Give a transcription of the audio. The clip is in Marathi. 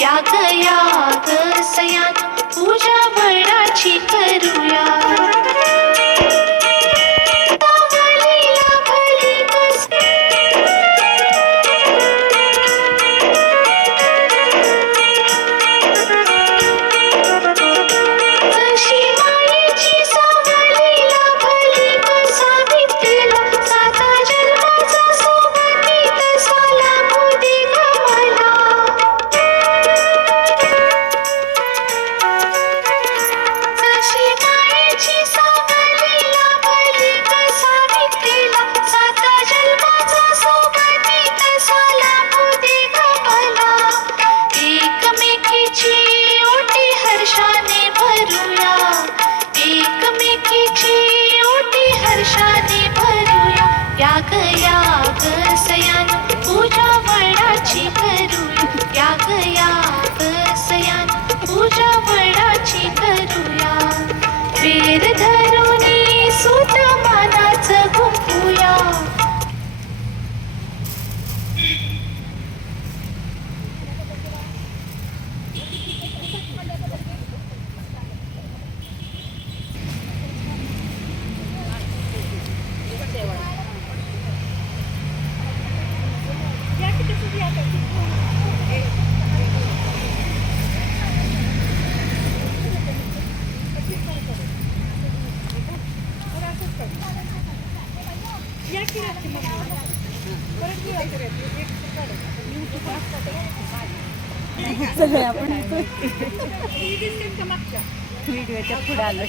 त्याग याग या कसयान पूजा फळाची करू त्याग या कसयान पूजा फळाची करूया वेद चला आपण व्हिडिओच्या पुढे आलो